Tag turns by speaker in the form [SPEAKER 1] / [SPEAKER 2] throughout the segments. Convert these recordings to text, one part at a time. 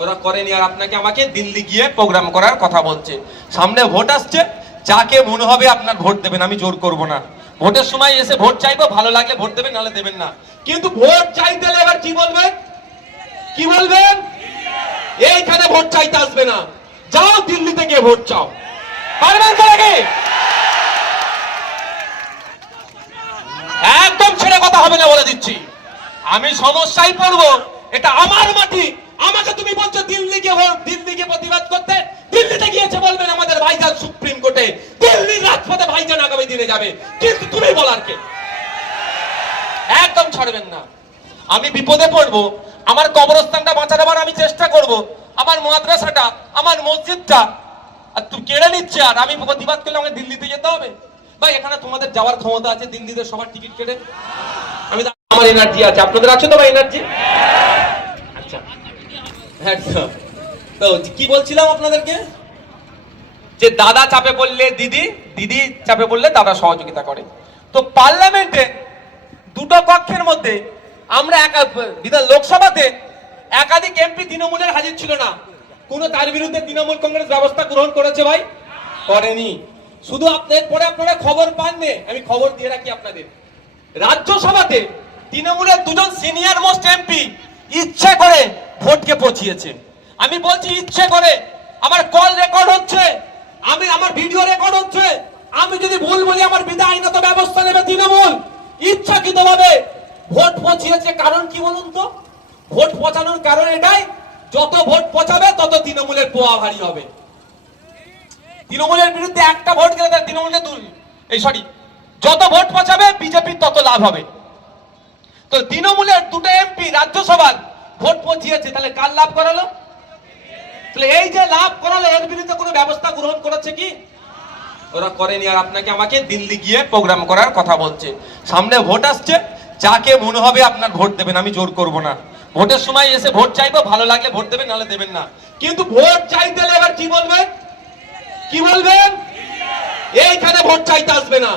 [SPEAKER 1] ওরা করেনি আর আপনাকে আমাকে দিল্লি গিয়ে প্রোগ্রাম করার কথা বলছে। সামনে ভোট আসছে, যাকে মনে হবে আপনার ভোট দেবেন, আমি জোর করব না। ভোটের সময় এসে ভোট চাইব, ভালো লাগলে ভোট দেবেন, নাহলে দেবেন না। কিন্তু ভোট চাইতে এবার কি বলবেন? কি বলবেন? এইখানে ভোট চাইতে আসবে না। যাও দিল্লিতে গিয়ে ভোট চাও। পারবেন তো একদম ছেড়ে কথা হবে না বলে দিচ্ছি। আমি সমস্যায় পড়ব, এটা আমার মাটি। আমাকে তুমি বলছো দিল্লি গিয়ে দিল্লি গিয়ে প্রতিবাদ করতে? দিল্লিতে গিয়েছে বলবেন আমাদের ভাইজান সুপ্রিম কোর্টে। দিল্লির রাজপথে ভাইজান আগামী দিনে যাবে। কিন্তু তুমি বলার কে? একদম ছাড়বেন না। আমি বিপদে পড়ব, আমার কবরস্থানটা বাঁচানোর আমি চেষ্টা করব, আমার মাদ্রাসাটা, আমার মসজিদটা। আর তুই কেড়ে নিচ্ছে, আর আমি প্রতিবাদ করলে আমাকে দিল্লিতে যেতে হবে? ভাই, এখানে তোমাদের যাওয়ার ক্ষমতা আছে, দিল্লিতে সবার টিকিট কেটে। আমি আমার এনার্জি আছে। আপনাদের আছে তো এনার্জি একদম। তো কি বলছিলাম আপনাদেরকে? যে দাদা চাপে পড়লে দিদি দিদি চাপে পড়লে দাদা সহযোগিতা করে। তো পার্লামেন্টে দুটো কক্ষের মধ্যে আমরা একা, বিধান লোকসভাতে একাধিক এমপি তৃণমূলের হাজির ছিল না। কোন তার বিরুদ্ধে তৃণমূল কংগ্রেস ব্যবস্থা গ্রহণ করেছে ভাই? করেনি। শুধু আপনাদের পরে আপনারা খবর পাননি। আমি খবর দিয়ে রাখি আপনাদের। রাজ্যসভাতে তৃণমূলের দুজন সিনিয়র মোস্ট এমপি ইচ্ছে করে ভোটকে পচিয়েছে আমি বলছি, ইচ্ছে করে আমার কল রেকর্ড হচ্ছে, আমি আমার ভিডিও রেকর্ড হচ্ছে, আমি যদি ভুল বলি আমার বিদায় আইনত ব্যবস্থা নেবে তৃণমূল। ইচ্ছাকৃত ভাবে ভোট পচিয়েছে কারণ কি বলুন তো? ভোট পচানোর কারণ এটাই, যত ভোট পচাবে তত তৃণমূলের পোয়া ভারী হবে। তৃণমূলের বিরুদ্ধে একটা ভোট গেলে তৃণমূলের দুই এই সরি যত ভোট পচাবে বিজেপির তত লাভ হবে। তো তৃণমূলের দুটো এমপি রাজ্যসভার ভোট পচিয়েছে তাহলে কার লাভ করালো? তাহলে এই যে লাভ করালো, এর বিরুদ্ধে কোনো ব্যবস্থা গ্রহণ করেছে কি? ওরা করেনি, আর আপনাকে আমাকে দিল্লি গিয়ে প্রোগ্রাম করার কথা বলছে। সামনে ভোট আসছে, যাকে মনে হবে আপনার ভোট দেবেন, আমি জোর করব না। ভোটের সময় এসে ভোট চাইব, ভালো লাগলে ভোট দেবেন, নাহলে দেবেন না। কিন্তু ভোট চাইতে এবার কি বলবেন? কি বলবেন? এইখানে ভোট চাইতে আসবে না।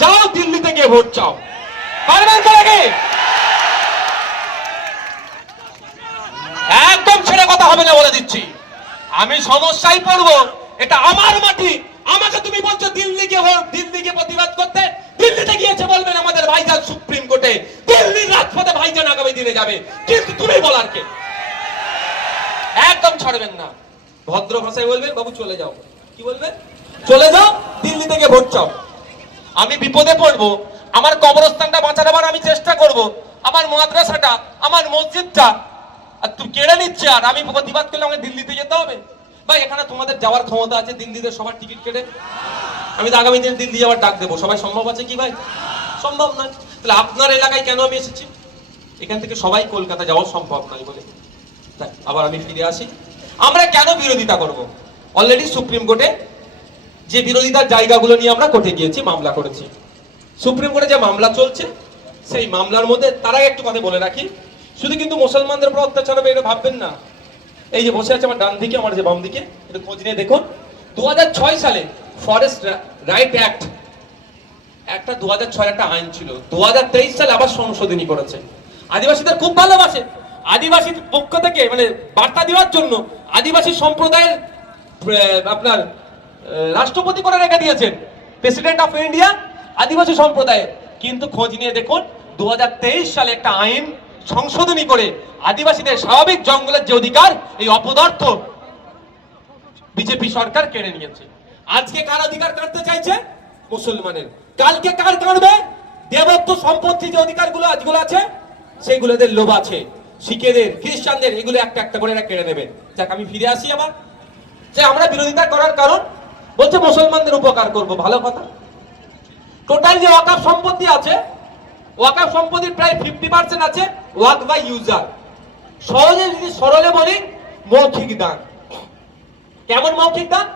[SPEAKER 1] যাও দিল্লিতে গিয়ে ভোট চাও। পারবেন তো নাকি একদম ছেড়ে কথা হবে না বলে দিচ্ছি। আমি সমস্যায় পড়ব, এটা আমার মাটি। আমাকে তুমি বলছো দিল্লি গিয়ে দিল্লি গিয়ে প্রতিবাদ করতে? দিল্লিতে গিয়েছে বলবেন আমাদের ভাইজান সুপ্রিম কোর্টে। দিল্লির রাজপথে ভাইজান আগামী দিনে যাবে। কিন্তু তুমি বলার কে? একদম ছাড়বেন না। ভদ্র ভাষায় বলবেন, বাবু, চলে যাও। কি বলবেন? চলে যাও, দিল্লি থেকে ভোট চাও। আমি বিপদে পড়ব, আমার কবরস্থানটা বাঁচানোর আমি চেষ্টা করব। আমার মাদ্রাসাটা, আমার মসজিদটা আর তুই কেড়ে নিচ্ছে? আর আমি প্রতিবাদ করলে আমাকে দিল্লিতে যেতে হবে? ভাই, এখানে তোমাদের যাওয়ার ক্ষমতা আছে, দিল্লিতে সবার টিকিট কেটে। আমি তো আগামী দিন দিল্লি যাওয়ার ডাক দেবো। সবাই সম্ভব আছে কি ভাই? সম্ভব নয়। তাহলে আপনার এলাকায় কেন আমি এসেছি? এখান থেকে সবাই কলকাতা যাওয়া সম্ভব নয় বলে। আবার আমি ফিরে আসি। আমরা কেন বিরোধিতা করব? অলরেডি সুপ্রিম কোর্টে যে বিরোধিতার জায়গাগুলো নিয়ে আমরা কোর্টে গিয়েছি, মামলা করেছি। সুপ্রিম কোর্টে যে মামলা চলছে, সেই মামলার মধ্যে তারাই একটু কথা বলে রাখি। শুধু কিন্তু মুসলমানদের উপর অত্যাচার হবে, এটা ভাববেন না। এই যে বসে আছে আমার ডান দিকে, আমার যে বাম দিকে একটু খোঁজ নিয়ে দেখুন। দু হাজার ছয় সালে ফরেস্ট রাইট অ্যাক্ট একটা দু হাজার ছয় একটা আইন ছিল। দু হাজার তেইশ সালে আবার সংশোধনী করেছে। আদিবাসীদের খুব ভালোবাসে। আদিবাসীর পক্ষ থেকে মানে বার্তা দেওয়ার জন্য আদিবাসী সম্প্রদায়ের আপনার রাষ্ট্রপতি করে রেখে দিয়েছেন। প্রেসিডেন্ট অফ ইন্ডিয়া আদিবাসী সম্প্রদায়ের। কিন্তু খোঁজ নিয়ে দেখুন দু হাজার তেইশ সালে একটা আইন সংশোধনী করে আদিবাসীদের স্বাভাবিক জঙ্গলের যে অধিকার, এই অপদার্থ বিজেপি সরকার কেড়ে নিয়েছে। আজকে কার অধিকার কাটতে চাইছে? মুসলমানের। কালকে কার কাটবে? দেবত্ব সম্পত্তি যে অধিকারগুলো আজগুলো আছে, সেইগুলোদের লোভ আছে। শিখেদের, খ্রিস্টানদের, এগুলো একটা একটা করে কেড়ে নেবে। যাক, আমি ফিরে আসি আবার। যে আমরা বিরোধিতা করার কারণ বলছে মুসলমানদের উপকার করব, ভালো কথা। টোটাল যে ওয়াকাফ সম্পত্তি আছে ওয়াকাফ সম্পত্তির প্রায় ফিফটি পার্সেন্ট আছে ওয়াক বাই ইউজার। সহজে যদি সরলে বলি, মৌখিক দান। কেমন মৌখিক দান?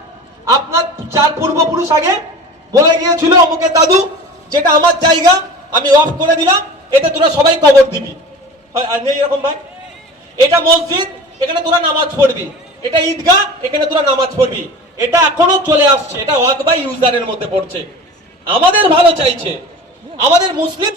[SPEAKER 1] আপনার চার পূর্বপুরুষ আগে বলে গিয়েছিল অমুকের দাদু, যেটা আমার জায়গা, আমি অফ করে দিলাম, এতে তোরা সবাই কবর দিবি। আর নেই এরকম ভাই? এটা মসজিদ, এখানে তোরা নামাজ পড়বি। এটা ঈদগাহ, এখানে তোরা নামাজ পড়বি। এটা এখনও চলে আসছে, এটা ওয়াক বাই ইউজারের মধ্যে পড়ছে। আমাদের ভালো চাইছে। আমাদের মুসলিম